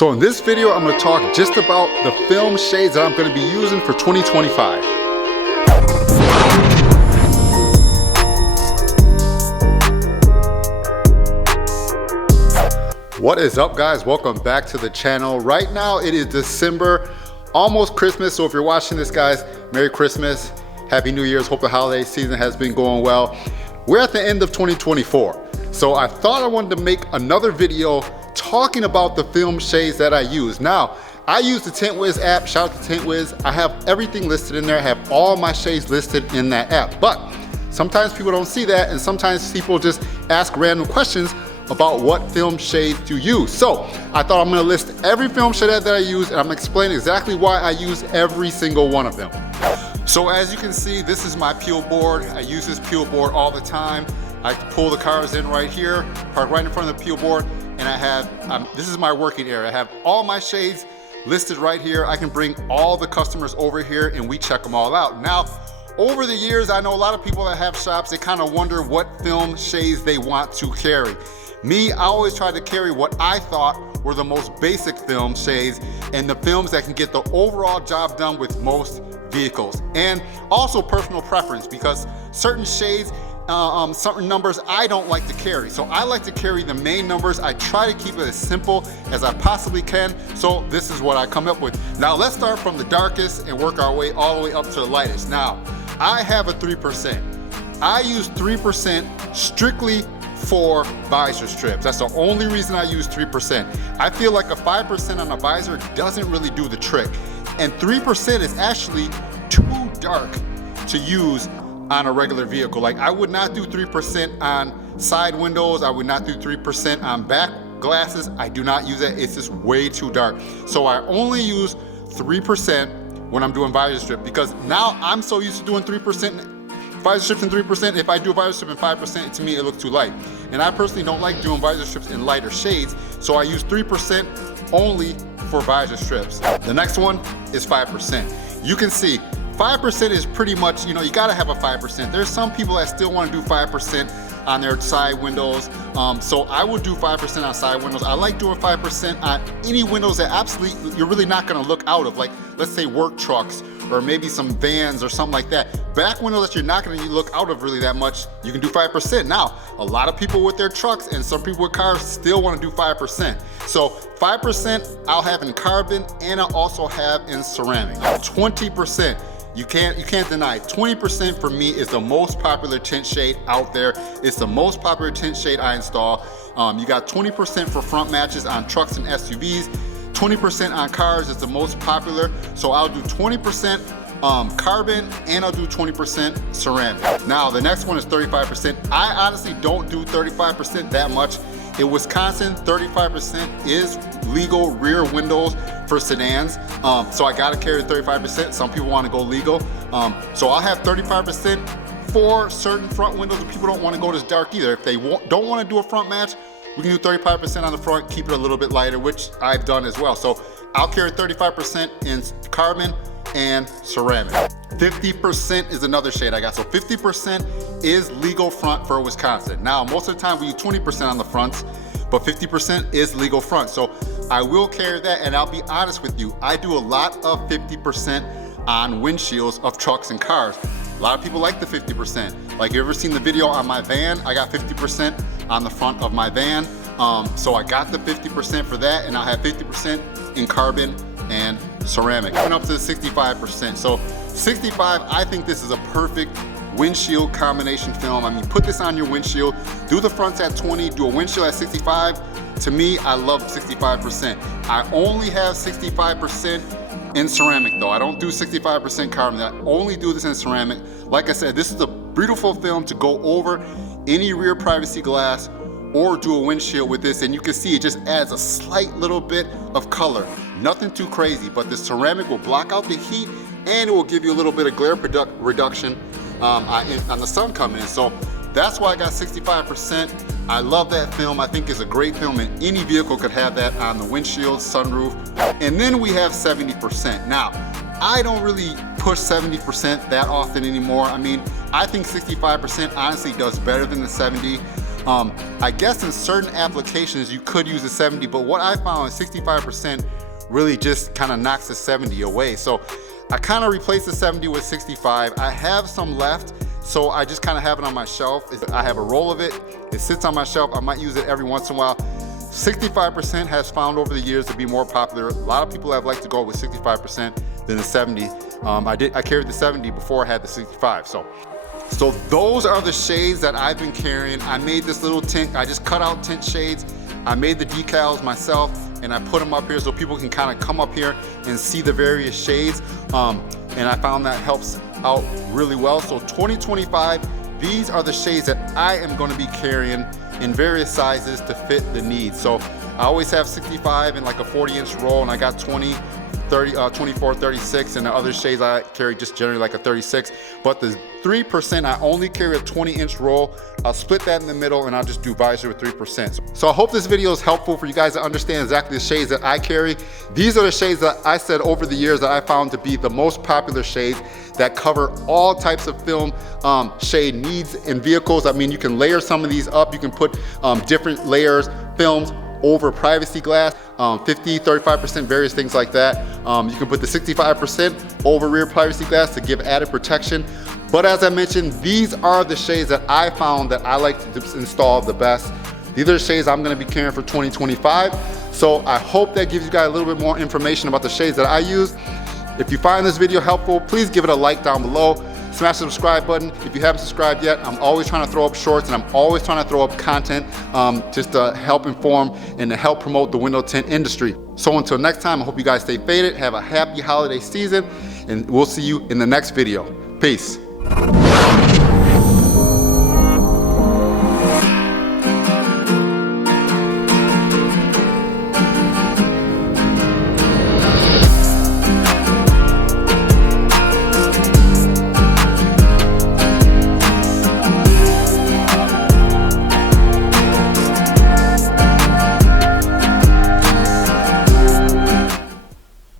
So in this video, I'm going to talk just about the film shades that I'm going to be using for 2025. What is up, guys? Welcome back to the channel. Right now it is December, almost Christmas. So if you're watching this, guys, Merry Christmas, Happy New Year's. Hope the holiday season has been going well. We're at the end of 2024. So I thought I wanted to make another video talking about the film shades that I use. Now, I use the TintWiz app. Shout out to TintWiz. I have everything listed in there. I have all my shades listed in that app. But sometimes people don't see that, and sometimes people just ask random questions about what film shades to use. So I thought I'm gonna list every film shade that I use, and I'm gonna explain exactly why I use every single one of them. So as you can see, this is my peel board. I use this peel board all the time. I pull the cars in right here, park right in front of the peel board, and I have, this is my working area. I have all my shades listed right here. I can bring all the customers over here and we check them all out. Now, over the years, I know a lot of people that have shops, they kind of wonder what film shades they want to carry. Me, I always try to carry what I thought were the most basic film shades and the films that can get the overall job done with most vehicles. And also personal preference, because certain shades, certain numbers I don't like to carry. So I like to carry the main numbers. I try to keep it as simple as I possibly can. So this is what I come up with. Now let's start from the darkest and work our way all the way up to the lightest. Now, I have a 3%. I use 3% strictly for visor strips. That's the only reason I use 3%. I feel like a 5% on a visor doesn't really do the trick. And 3% is actually too dark to use on a regular vehicle. Like, I would not do 3% on side windows. I would not do 3% on back glasses. I do not use that. It's just way too dark. So I only use 3% when I'm doing visor strip, because now I'm so used to doing 3% visor strips and 3%. If I do visor strip and 5%, to me it looks too light. And I personally don't like doing visor strips in lighter shades, so I use 3% only for visor strips. The next one is 5%. You can see 5% is pretty much, you gotta have a 5%. There's some people that still wanna do 5% on their side windows. So I would do 5% on side windows. I like doing 5% on any windows that absolutely you're really not gonna look out of, like let's say work trucks or maybe some vans or something like that. Back windows that you're not gonna look out of really that much, you can do 5%. Now, a lot of people with their trucks and some people with cars still wanna do 5%. So 5% I'll have in carbon, and I'll also have in ceramic. 20%. You can't deny, 20% for me is the most popular tint shade out there. It's the most popular tint shade I install. You got 20% for front matches on trucks and SUVs. 20% on cars is the most popular. So I'll do 20% carbon, and I'll do 20% ceramic. Now the next one is 35%. I honestly don't do 35% that much. In Wisconsin, 35% is legal rear windows for sedans. So I gotta carry 35%. Some people wanna go legal. So I'll have 35% for certain front windows, and people don't wanna go this dark either. If they don't wanna do a front match, we can do 35% on the front, keep it a little bit lighter, which I've done as well. So I'll carry 35% in carbon and ceramic. 50% is another shade I got. So 50% is legal front for Wisconsin. Now, most of the time we use 20% on the fronts, but 50% is legal front. So I will carry that, and I'll be honest with you, I do a lot of 50% on windshields of trucks and cars. A lot of people like the 50%. Like, you ever seen the video on my van? I got 50% on the front of my van. So I got the 50% for that, and I'll have 50% in carbon and ceramic. Went up to the 65%. So 65, I think this is a perfect windshield combination film. I mean, put this on your windshield, do the fronts at 20, do a windshield at 65. To me, I love 65%. I only have 65% in ceramic though. I don't do 65% carbon. I only do this in ceramic. Like I said, this is a beautiful film to go over any rear privacy glass or do a windshield with this, and you can see it just adds a slight little bit of color. Nothing too crazy, but the ceramic will block out the heat and it will give you a little bit of glare reduction on the sun coming in. So that's why I got 65%. I love that film. I think it's a great film, and any vehicle could have that on the windshield, sunroof. And then we have 70%. Now, I don't really push 70% that often anymore. I mean, I think 65% honestly does better than the 70. I guess in certain applications you could use a 70, but what I found is 65% really just kind of knocks the 70 away. So I kind of replaced the 70 with 65. I have some left, so I just kind of have it on my shelf. I have a roll of it. It sits on my shelf. I might use it every once in a while. 65% has found over the years to be more popular. A lot of people have liked to go with 65% than the 70. I carried the 70 before I had the 65. So those are the shades that I've been carrying. I made this little tint. I just cut out tint shades. I made the decals myself and I put them up here so people can kind of come up here and see the various shades. And I found that helps out really well. So 2025, these are the shades that I am going to be carrying in various sizes to fit the needs. So I always have 65 in like a 40-inch roll, and I got 20, 30, 24, 36, and the other shades I carry just generally like a 36. But the 3%, I only carry a 20-inch roll. I'll split that in the middle and I'll just do visor with 3%. So I hope this video is helpful for you guys to understand exactly the shades that I carry. These are the shades that I said over the years that I found to be the most popular shades that cover all types of film shade needs in vehicles. I mean, you can layer some of these up. You can put different layers, films over privacy glass, 50, 35%, various things like that. You can put the 65% over rear privacy glass to give added protection. But as I mentioned, these are the shades that I found that I like to install the best. These are the shades I'm gonna be carrying for 2025. So I hope that gives you guys a little bit more information about the shades that I use. If you find this video helpful, please give it a like down below. Smash the subscribe button. If you haven't subscribed yet, I'm always trying to throw up shorts and I'm always trying to throw up content just to help inform and to help promote the window tint industry. So until next time, I hope you guys stay faded, have a happy holiday season, and we'll see you in the next video. Peace.